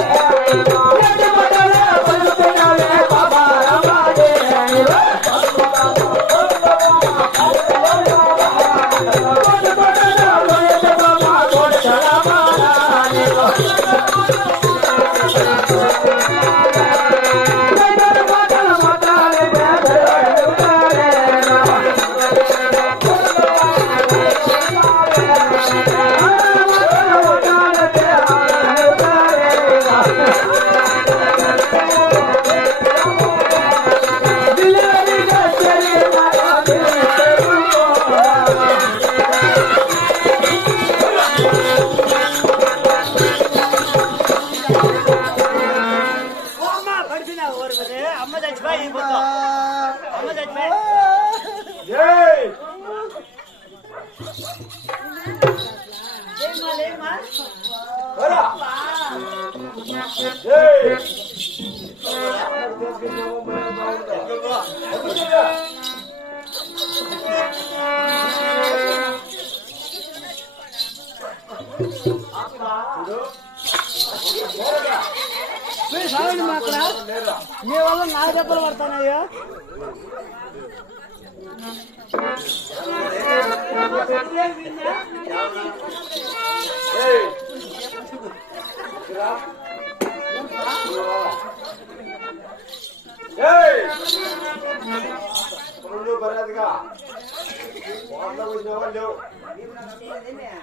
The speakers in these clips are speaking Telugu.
అమ్మ మీరు సాగండి మీ వల్ల నా దెబ్బలు పడతానయ్యా. ఏయ్! ఏయ్! వచ్చిన వాళ్ళు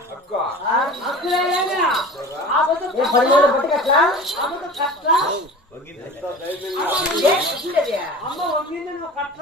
అక్క అమ్మ వంగింది నువ్వు కట్ల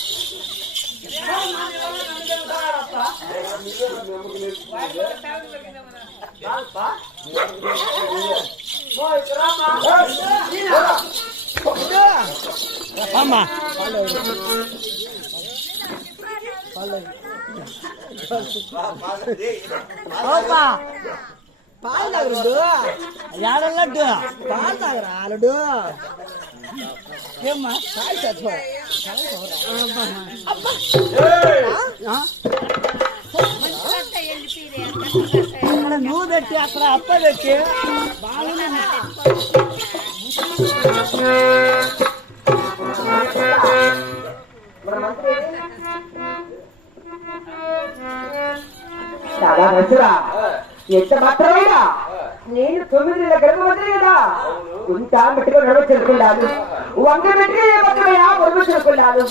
ஆமா பால் தாகுறது யாரெல்லாம் பால் தாகுற ஆளுடு. ஏம்மா பால் சாப்பிடுவோம் అక్కడ నువ్వు పెట్టి అక్కడ అప్ప పెట్టి చాలా మంచిరా. ఎంత మాత్రమేనా నేను తొమ్మిది నెలల గర్భవతి కదా ఇంత మెట్టుగా నడవచ్చుకున్నాను వంద మెట్టుగా మాత్రమేనా వరవచ్చుకున్నాను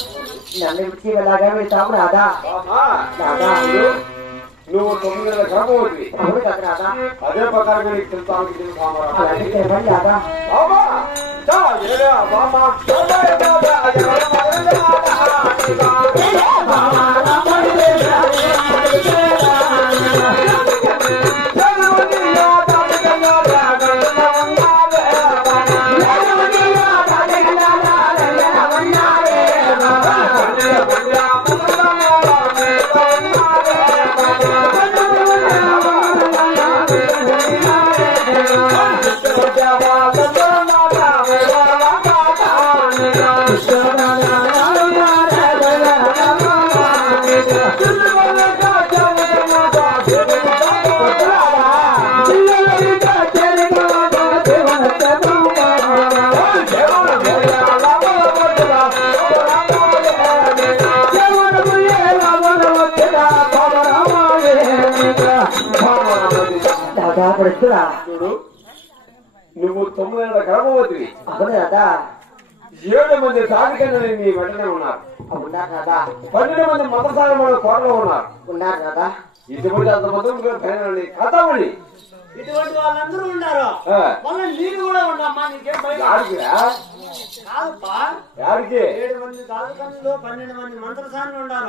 నన్ను విడిచి వెళ్ళగా వెళ్తాము రాదా బామా, రాదా నువ్వు తొమ్మిది నెలల గర్భవతి అవును కదా రాదా అదే ప్రకారంగా నీకు తెలుస్తానికి తెలుసు బామా. అలాగే చెప్పండి రాదా బామా, దా, పడుతురా నువ్వు తొమ్మిది నెలల గర్భవతి అవును రాదా ఏడు మంది సాధికన్నలు నీ వెంటనే ఉన్నారు. అవునా రాదా పన్నెండు మంది మతసారమైన కోరలో ఉన్నారు. ఉన్నారు రాదా ఇటువంటి అంత మంది కథమణి ఇటువంటి వాళ్ళందరూ ఉన్నారు మళ్ళీ నీకు కూడా ఉండమ్మా నీకేం యాడికి ఏడు మంది దాదకన్నులు పన్నెండు మంది మంత్రసానులు ఉన్నారు.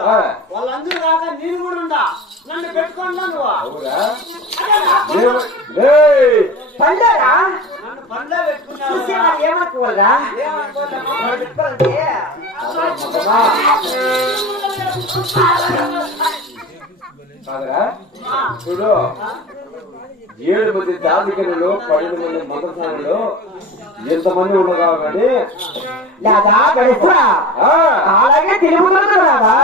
వాళ్ళందరూ కాక నేను కూడా ఉండా. నన్ను పెట్టుకోండా నువ్వు! పండరా? నన్ను? మనం చెప్పుకోవాలంటే కాదురా? చూడు. ఏడు మంది జాతికలు పన్నెండు మంది మంత్రసానులు ఎంతమంది ఉండగా కానీ? అలాగే తిరుగుతుంది రాదా.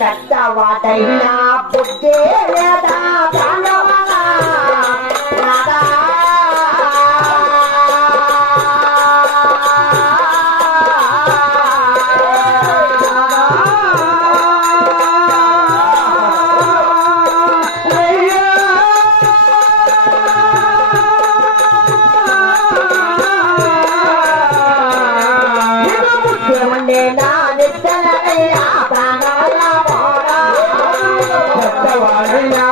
పెద్ద వాటైనా బుద్ధే పెద్దవాడియా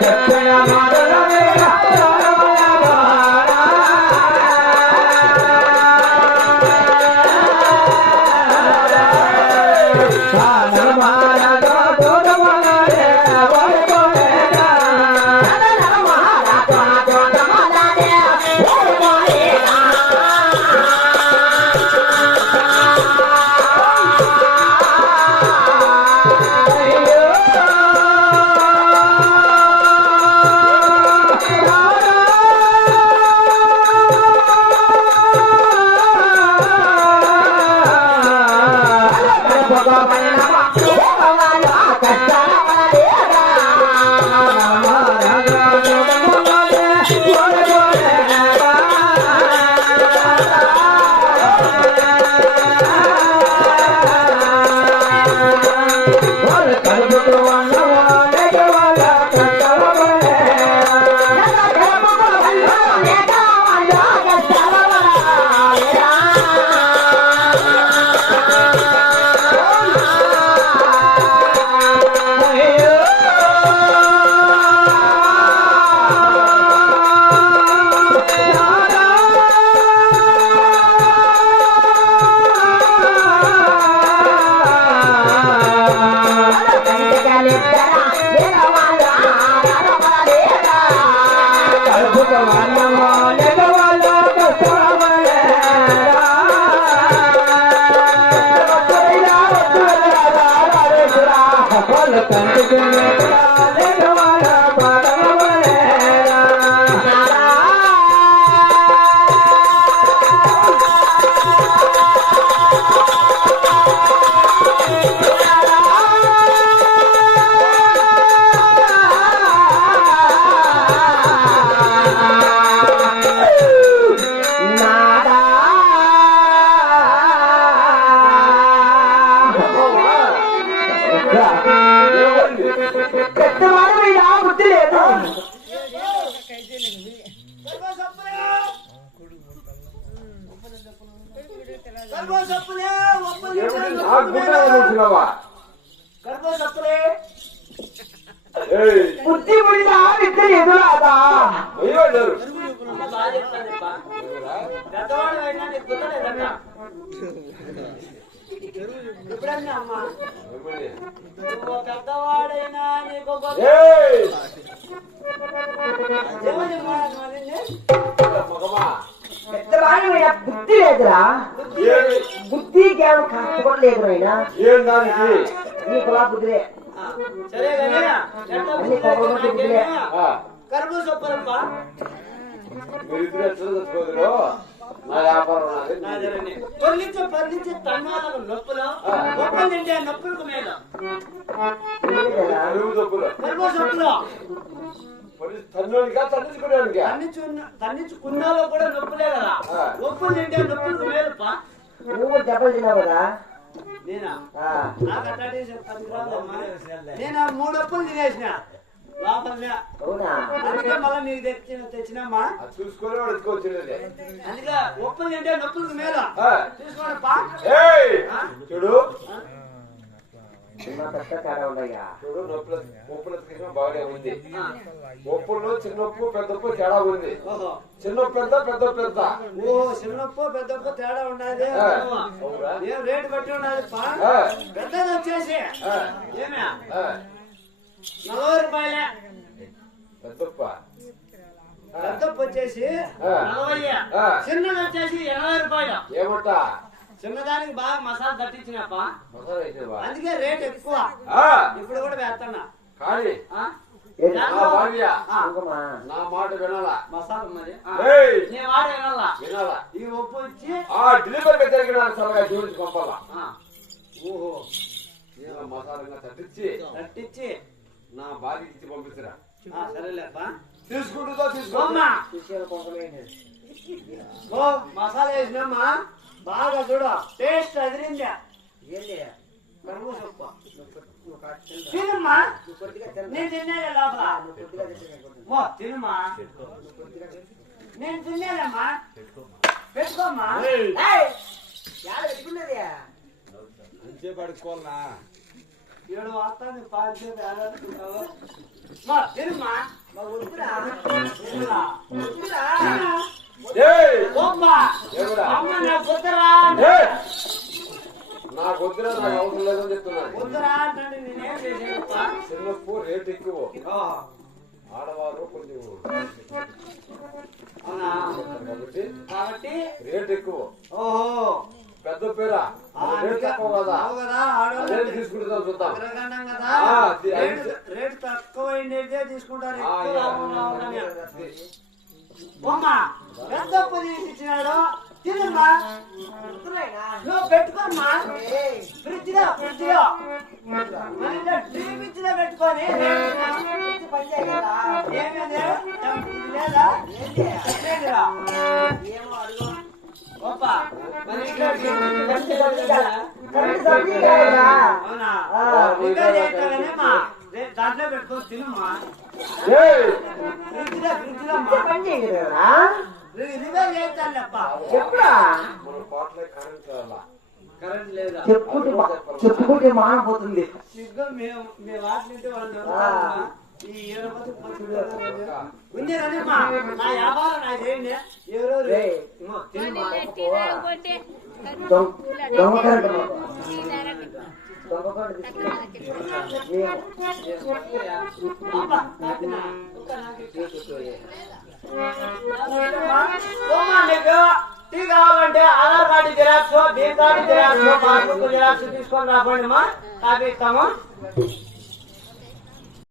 Yeah. Kontuk. పెద్దవాడు మీద బుద్ధి లేదురా బుద్ధి జ్ఞానం కాస్త కూడా లేదు దానికి నీకు లా బుద్ధిలే సరే బుద్ధిలే. వ్యాపారం నాది. నాదరని. పొర్లించే తన్మాలకు నొప్పులు. ఒక్కలు తింటే నొప్పులకు మేలు. గర్భ సప్పులు? తన్నించుకున్నాలో కూడా నొప్పులే కదా. నొప్పులు తింటే నొప్పులు మేలుపా. నువ్వు దెబ్బలు తిన్నావు కదా? నేనా? మూడు అప్పులు తినేసిన. చూడు. మా పెద్ద తేడా ఉన్నాయా చూడు నొప్పుల ఉప్పుల తీసిన బాగానే ఉంది. ఆ. ఉప్పుల్లో చిన్నప్పు పెద్దప్పు తేడా ఉంది. చిన్న పెద్ద పెద్ద పెద్ద ఓ చిన్నప్పు పెద్దప్పు తేడా ఉన్నది? ఏం రేటు బట్టి ఉన్నది. పెద్దది వచ్చేసి. ఏమే? నలభై రూపాయలే పెద్దప్ప. వచ్చేసి. నలభై. చిన్నది వచ్చేసి ఎనభై రూపాయలు. ఏమంట? చిన్నదానికి బాగా మసాలా తట్టించినప్ప? అందుకే రేట్ ఎక్కువ. ఓ మసాలా వేసినమ్మా. బాగా చూడు టేస్ట్ అదిరిందా? కరువు సొప్పు? తినమ్మా? నేను తినేదే లోపల. ఓ తినమ్మా? నేను తినేదమ్మా పెట్టుకోమ్మా. పెట్టుకున్నది? పడుకోవాలనా? ఏడు వస్తాను పాలు ఆడాడుకుంటావు మా తినమ్మా. అమ్మ! నాకు వద్దురా నాకు అవసరం లేదని చెప్తున్నాను. కుదరా అంటే నేనేం చేసేప్పా చిన్నప్పు రేట్ ఎక్కువ. ఆడవారు కొంచెం కాబట్టి కాబట్టి రేట్ ఎక్కువ. ఓహో. పెద్ద పేర? రేట్ తక్కువ కదా? ఆడవాళ్ళు తీసుకుంటుందా చూద్దాం. రేటు రేటు తక్కువ తీసుకుంటారు. బొమ్మ. పెద్ద పని ఇచ్చినాడు తినమ్మా? నువ్వు పెట్టుకోమ్మా! ఫ్రిడ్జ్లో ఫ్రిడ్జ్లో మన ఇంట్లో డ్రీమ్ ఫ్రిడ్జ్లో పెట్టుకొని? అవునా? ఆ, రిపేర్ చేస్తానమ్మా దాంట్లో పెట్టుకొని తినమ్మా. పని చెప్పుకుంటే మానపోతుంది. దొంగ టీ కావాలంటే ఆధార్ కార్డు జిరాక్స్ బీర్ కార్డు జిరాక్స్ పాస్బుక్ జిరాక్స్ తీసుకొని రాకండి మా. కాపీ ఇస్తాము.